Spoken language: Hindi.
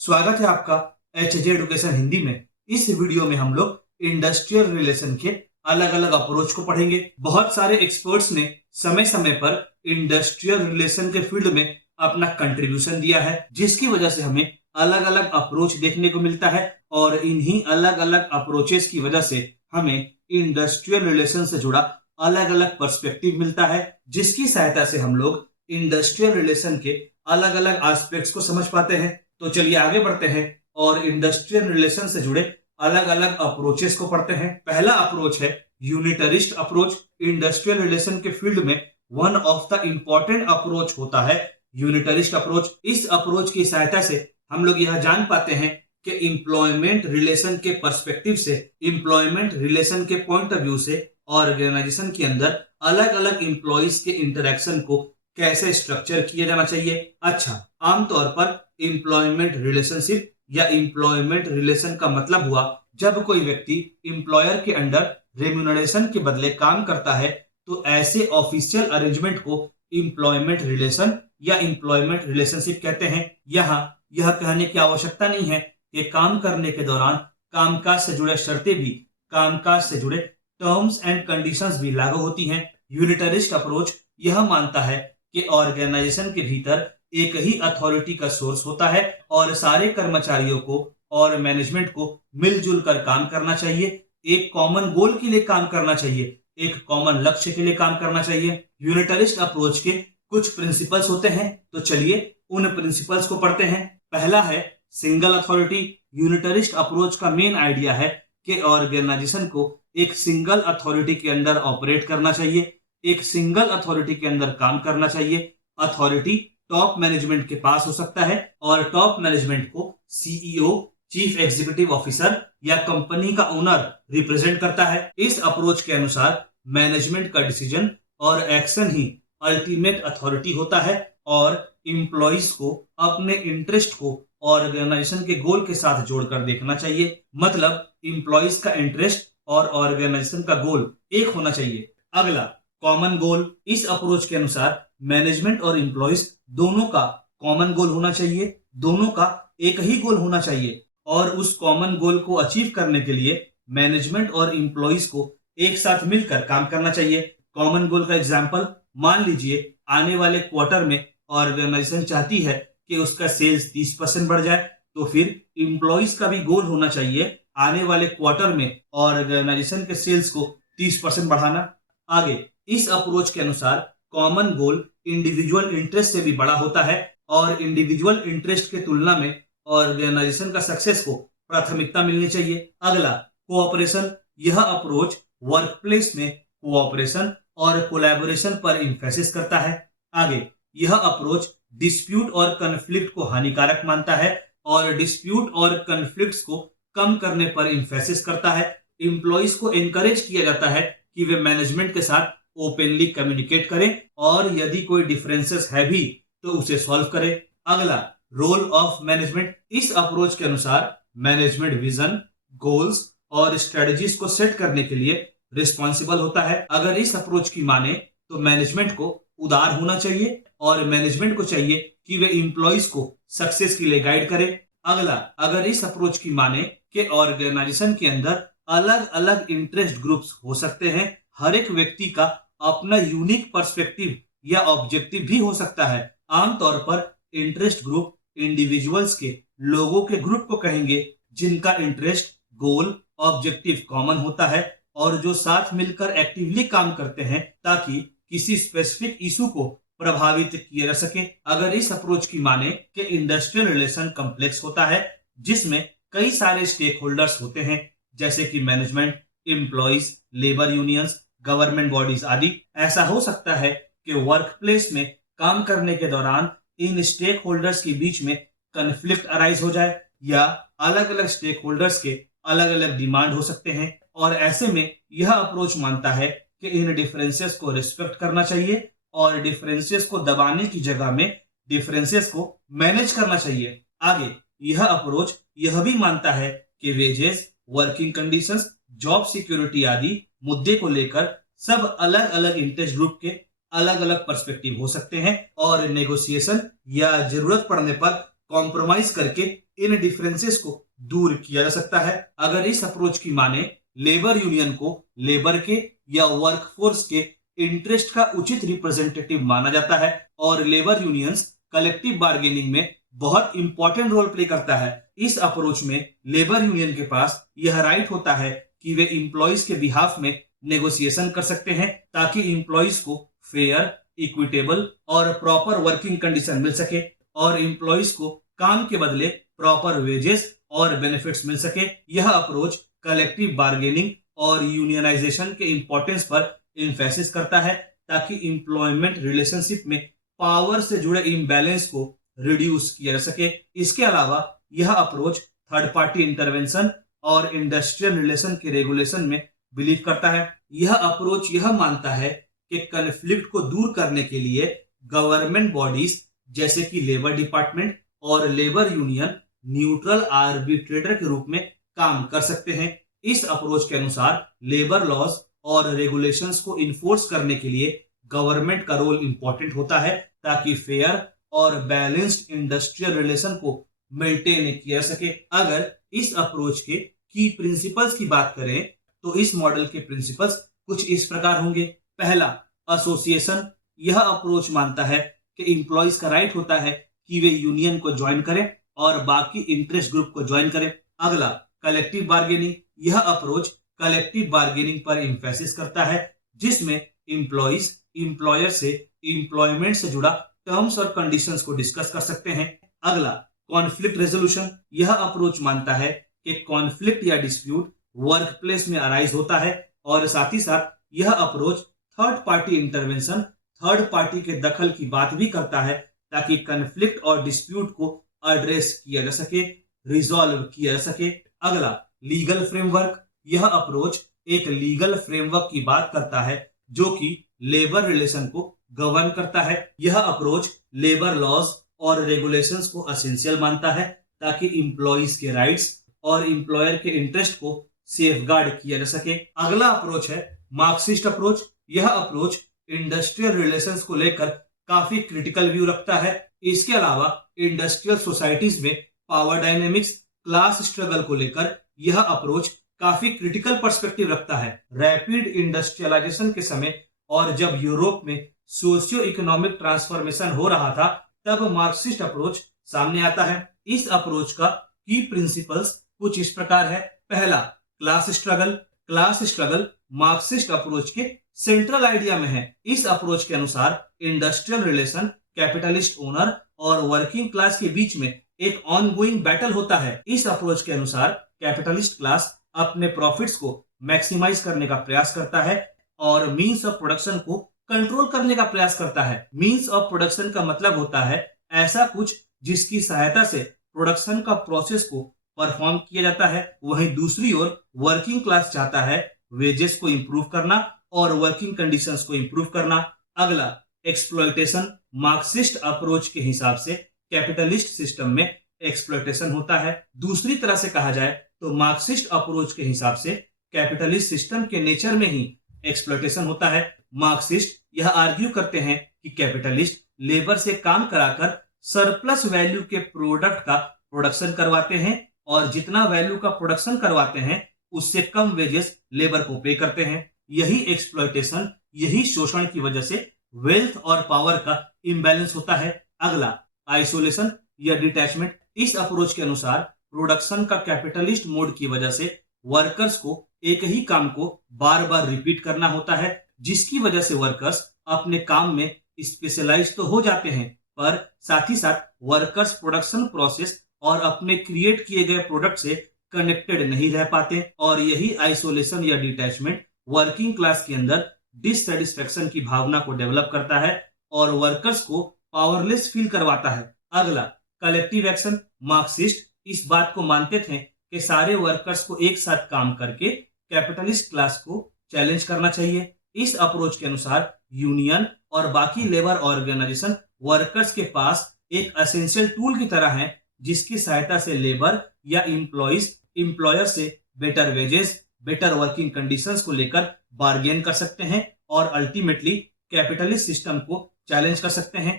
स्वागत है आपका एचजे एडुकेशन हिंदी में। इस वीडियो में हम लोग इंडस्ट्रियल रिलेशन के अलग अलग अप्रोच को पढ़ेंगे। बहुत सारे एक्सपर्ट्स ने समय समय पर इंडस्ट्रियल रिलेशन के फील्ड में अपना कंट्रीब्यूशन दिया है, जिसकी वजह से हमें अलग अलग अप्रोच देखने को मिलता है और इन्हीं अलग अलग अप्रोचेस की वजह से हमें इंडस्ट्रियल रिलेशन से जुड़ा अलग अलग पर्सपेक्टिव मिलता है, जिसकी सहायता से हम लोग इंडस्ट्रियल रिलेशन के अलग अलग एस्पेक्ट्स को समझ पाते हैं। तो चलिए आगे बढ़ते हैं और इंडस्ट्रियल रिलेशन से जुड़े अलग अलग अप्रोचेस को पढ़ते हैं। पहला अप्रोच है यूनिटरिस्ट अप्रोच। इंडस्ट्रियल रिलेशन के फील्ड में one of the important approach होता है यूनिटरिस्ट अप्रोच। इस अप्रोच की सहायता से हम लोग यह जान पाते हैं कि इंप्लॉयमेंट रिलेशन के पर्सपेक्टिव से, इंप्लॉयमेंट रिलेशन के पॉइंट ऑफ व्यू से ऑर्गेनाइजेशन के अंदर अलग अलग इंप्लॉइज के इंटरेक्शन को कैसे स्ट्रक्चर किया जाना चाहिए। अच्छा, आमतौर पर इंप्लॉयमेंट रिलेशनशिप या इंप्लॉयमेंट रिलेशन का मतलब हुआ जब कोई व्यक्ति इंप्लॉयर के अंडर रेम्यूनरेशन के बदले काम करता है, तो ऐसे ऑफिशियल अरेंजमेंट को इंप्लॉयमेंट रिलेशन या इंप्लॉयमेंट रिलेशनशिप कहते हैं। यहाँ यह कहने की आवश्यकता नहीं है कि काम करने के दौरान कामकाज से जुड़े शर्तें भी, कामकाज से जुड़े टर्म्स एंड कंडीशंस भी लागू होती हैं। यूनिटरिस्ट अप्रोच यह मानता है कि ऑर्गेनाइजेशन के भीतर एक ही अथॉरिटी का सोर्स होता है और सारे कर्मचारियों को और मैनेजमेंट को मिलजुल कर काम करना चाहिए, एक कॉमन गोल के लिए काम करना चाहिए, एक कॉमन लक्ष्य के लिए काम करना चाहिए। यूनिटरिस्ट अप्रोच के कुछ प्रिंसिपल्स होते हैं, तो चलिए उन प्रिंसिपल्स को पढ़ते हैं। पहला है सिंगल अथॉरिटी। यूनिटरिस्ट अप्रोच का मेन आइडिया है कि ऑर्गेनाइजेशन को एक सिंगल अथॉरिटी के अंदर ऑपरेट करना चाहिए, एक सिंगल अथॉरिटी के अंदर काम करना चाहिए। अथॉरिटी टॉप मैनेजमेंट के पास हो सकता है और टॉप मैनेजमेंट को सीईओ, चीफ एग्जीक्यूटिव ऑफिसर या कंपनी का ओनर रिप्रेजेंट करता है। इस अप्रोच के अनुसार मैनेजमेंट का डिसीजन और एक्शन ही अल्टीमेट अथॉरिटी होता है और इंप्लॉइज को अपने इंटरेस्ट को ऑर्गेनाइजेशन के गोल के साथ जोड़कर देखना चाहिए। मतलब इंप्लॉइज का इंटरेस्ट और ऑर्गेनाइजेशन का गोल एक होना चाहिए। अगला, कॉमन गोल। इस अप्रोच के अनुसार मैनेजमेंट और इंप्लॉइज दोनों का कॉमन गोल होना चाहिए, दोनों का एक ही गोल होना चाहिए और उस कॉमन गोल को अचीव करने के लिए मैनेजमेंट और इंप्लॉइज को एक साथ मिलकर काम करना चाहिए। कॉमन गोल का एग्जांपल मान लीजिए, आने वाले क्वार्टर में ऑर्गेनाइजेशन चाहती है कि उसका सेल्स 30% बढ़ जाए, तो फिर इंप्लॉइज का भी गोल होना चाहिए आने वाले क्वार्टर में ऑर्गेनाइजेशन के सेल्स को 30% बढ़ाना। आगे, इस अप्रोच के अनुसार कॉमन गोल इंडिविजुअल इंटरेस्ट से भी बड़ा होता है और इंडिविजुअल इंटरेस्ट के तुलना में ऑर्गेनाइजेशन का सक्सेस को प्राथमिकता मिलनी चाहिए। अगला, कोऑपरेशन। यह अप्रोच वर्कप्लेस में कोऑपरेशन और कोलैबोरेशन पर इंफेसिस करता है। आगे, यह अप्रोच डिस्प्यूट और कन्फ्लिक्ट को हानिकारक मानता है और डिस्प्यूट और कन्फ्लिक्ट्स को कम करने पर इंफेसिस करता है। इंप्लॉइज को एनकरेज किया जाता है कि वे मैनेजमेंट के साथ ओपनली कम्युनिकेट करें और यदि कोई डिफरेंसेस है भी तो उसे सॉल्व करें। अगला, रोल ऑफ मैनेजमेंट। इस अप्रोच के अनुसार मैनेजमेंट विजन, गोल्स और स्ट्रेटजीज को सेट करने के लिए रिस्पॉन्सिबल होता है। अगर इस अप्रोच की माने तो मैनेजमेंट को उदार होना चाहिए और मैनेजमेंट को चाहिए कि वे इंप्लॉइज को सक्सेस के लिए गाइड करे। अगला, अगर इस अप्रोच की माने कि ऑर्गेनाइजेशन के अंदर अलग अलग इंटरेस्ट ग्रुप्स हो सकते हैं, हर एक व्यक्ति का अपना यूनिक पर्सपेक्टिव या ऑब्जेक्टिव भी हो सकता है। आमतौर पर इंटरेस्ट ग्रुप इंडिविजुअल्स के, लोगों के ग्रुप को कहेंगे जिनका इंटरेस्ट, गोल, ऑब्जेक्टिव कॉमन होता है और जो साथ मिलकर एक्टिवली काम करते हैं ताकि किसी स्पेसिफिक इशू को प्रभावित किया जा सके। अगर इस अप्रोच की माने कि इंडस्ट्रियल रिलेशन कॉम्प्लेक्स होता है जिसमें कई सारे स्टेक होल्डर्स होते हैं, जैसे कि management, employees, labour unions, government bodies आदि। ऐसा हो सकता है कि वर्क प्लेस में काम करने के दौरान इन स्टेक होल्डर्स के बीच में कन्फ्लिक्ट अराइज हो जाए या अलग अलग स्टेक होल्डर्स के अलग अलग डिमांड हो सकते हैं और ऐसे में यह अप्रोच मानता है कि इन डिफरेंसेस को रिस्पेक्ट करना चाहिए और डिफरेंसेस को दबाने की जगह में डिफरेंसेस को मैनेज करना चाहिए। आगे, यह अप्रोच यह भी मानता है कि wages, working conditions, job security आदि मुद्दे को लेकर सब अलग अलग इंटरेस्ट ग्रुप के अलग अलग पर्सपेक्टिव हो सकते हैं और नेगोशिएशन या जरूरत पड़ने पर कॉम्प्रोमाइज करके इन डिफरेंसेस को दूर किया जा सकता है। अगर इस अप्रोच की माने, लेबर यूनियन को लेबर के या वर्कफोर्स के इंटरेस्ट का उचित रिप्रेजेंटेटिव माना जाता है और लेबर यूनियंस कलेक्टिव बार्गेनिंग में बहुत इंपॉर्टेंट रोल प्ले करता है। इस अप्रोच में लेबर यूनियन के पास यह राइट होता है कि वे इंप्लॉइज के बिहाफ में नेगोशिएशन कर सकते हैं ताकि इंप्लॉइज को फेयर, इक्विटेबल और प्रॉपर वर्किंग कंडीशन मिल सके और इंप्लॉइज को काम के बदले प्रॉपर वेजेस और बेनिफिट्स मिल सके। यह अप्रोच कलेक्टिव बार्गेनिंग और यूनियनाइजेशन के इंपॉर्टेंस पर एम्फेसिस करता है ताकि एम्प्लॉयमेंट रिलेशनशिप में पावर से जुड़े इम्बैलेंस को रिड्यूस किया जा सके। इसके अलावा यह अप्रोच थर्ड पार्टी इंटरवेंशन और इंडस्ट्रियल रिलेशन के रेगुलेशन में बिलीव करता है। यह अप्रोच यह मानता है कि कन्फ्लिक्ट को दूर करने के लिए गवर्नमेंट बॉडीज जैसे कि लेबर डिपार्टमेंट और लेबर यूनियन न्यूट्रल आर्बिट्रेटर के रूप में काम कर सकते हैं। इस अप्रोच के अनुसार लेबर लॉज और रेगुलेशंस को इन्फोर्स करने के लिए गवर्नमेंट का रोल इंपॉर्टेंट होता है ताकि फेयर और बैलेंस्ड इंडस्ट्रियल रिलेशन को मेंटेन किया जा सके। अगर इस अप्रोच के की प्रिंसिपल्स की बात करें तो इस मॉडल के प्रिंसिपल्स कुछ इस प्रकार होंगे। पहला, एसोसिएशन। यह अप्रोच मानता है कि एम्प्लॉइज का राइट होता है कि वे यूनियन को ज्वाइन करें और बाकी इंटरेस्ट ग्रुप को ज्वाइन करें। अगला, कलेक्टिव बार्गेनिंग। यह अप्रोच कलेक्टिव बार्गेनिंग पर एम्फेसिस करता है जिसमें एम्प्लॉइज एम्प्लॉयर से एम्प्लॉयमेंट से जुड़ा टर्म्स और कंडीशंस को डिस्कस कर सकते हैं। अगला, कॉन्फ्लिक्ट रेजोल्यूशन। यह अप्रोच मानता है कि कॉन्फ्लिक्ट या डिस्प्यूट वर्क प्लेस में अराइज होता है और साथ ही साथ यह approach third party intervention, third party के दखल की बात भी करता है ताकि कन्फ्लिक्ट और डिस्प्यूट को एड्रेस किया जा सके, रिजॉल्व किया जा सके। अगला, लीगल फ्रेमवर्क। यह अप्रोच एक लीगल फ्रेमवर्क की बात करता है जो कि लेबर रिलेशन को गवर्न करता है। यह अप्रोच लेबर लॉज और रेगुलेशंस को एसेंशियल मानता है ताकि इंप्लॉइज के राइट्स और इंप्लॉयर के इंटरेस्ट को सेफगार्ड किया जा सके। अगला अप्रोच है मार्क्सिस्ट अप्रोच। यह अप्रोच इंडस्ट्रियल रिलेशंस को लेकर काफी क्रिटिकल व्यू रखता है। इसके अलावा इंडस्ट्रियल सोसाइटीज में पावर डायनेमिक्स, क्लास स्ट्रगल को लेकर यह अप्रोच काफी क्रिटिकल पर्सपेक्टिव रखता है। रैपिड इंडस्ट्रियलाइजेशन के समय और जब यूरोप में सोशियो इकोनॉमिक ट्रांसफॉर्मेशन हो रहा था तब मार्क्सिस्ट अप्रोच सामने आता है। इस अप्रोच का की प्रिंसिपल्स कुछ इस प्रकार है। पहला, class struggle. Class struggle Marxist approach के सेंट्रल आइडिया में है। इस अप्रोच के अनुसार इंडस्ट्रियल रिलेशन कैपिटलिस्ट ओनर और वर्किंग क्लास के बीच में एक ऑनगोइंग बैटल होता है। इस अप्रोच के अनुसार कैपिटलिस्ट क्लास अपने प्रॉफिट्स को मैक्सिमाइज करने का प्रयास करता है और मीन्स ऑफ प्रोडक्शन को कंट्रोल करने का प्रयास करता है। मीन्स ऑफ प्रोडक्शन का मतलब होता है ऐसा कुछ जिसकी सहायता से प्रोडक्शन का प्रोसेस को परफॉर्म किया जाता है। वहीं दूसरी ओर वर्किंग क्लास चाहता है वेजेस को इंप्रूव करना और वर्किंग कंडीशंस को इंप्रूव करना। अगला, एक्सप्लॉयटेशन। मार्क्सिस्ट अप्रोच के हिसाब से कैपिटलिस्ट सिस्टम में एक्सप्लॉयटेशन होता है। दूसरी तरह से कहा जाए तो मार्क्सिस्ट अप्रोच के हिसाब से कैपिटलिस्ट सिस्टम के नेचर में ही एक्सप्लॉयटेशन होता है। मार्क्सिस्ट यह आर्ग्यू करते हैं कि कैपिटलिस्ट लेबर से काम कराकर सरप्लस वैल्यू के प्रोडक्ट का प्रोडक्शन करवाते हैं और जितना वैल्यू का प्रोडक्शन करवाते हैं उससे कम वेजेस लेबर को पे करते हैं। यही एक्सप्लॉयटेशन, यही शोषण की वजह से वेल्थ और पावर का इम्बैलेंस होता है। अगला, आइसोलेशन या डिटैचमेंट। इस अप्रोच के अनुसार प्रोडक्शन का कैपिटलिस्ट मोड की वजह से वर्कर्स को एक ही काम को बार बार रिपीट करना होता है जिसकी वजह से वर्कर्स अपने काम में स्पेशलाइज तो हो जाते हैं पर साथ ही साथ वर्कर्स प्रोडक्शन प्रोसेस और अपने क्रिएट किए गए प्रोडक्ट से कनेक्टेड नहीं रह पाते और यही आइसोलेशन या डिटैचमेंट वर्किंग क्लास के अंदर डिससेटिस्फेक्शन की भावना को डेवलप करता है और वर्कर्स को पावरलेस फील करवाता है। अगला, कलेक्टिव एक्शन। मार्क्सिस्ट इस बात को मानते थे कि सारे वर्कर्स को एक साथ काम करके कैपिटलिस्ट क्लास को चैलेंज करना चाहिए। इस अप्रोच के अनुसार यूनियन और बाकी लेबर ऑर्गेनाइजेशन वर्कर्स के पास एक एसेंशियल टूल की तरह है जिसकी सहायता से लेबर या एम्प्लॉइज एम्प्लॉयर से better wages, better working conditions को लेकर बार्गेन कर सकते हैं और अल्टीमेटली कैपिटलिस्ट सिस्टम को चैलेंज कर सकते हैं।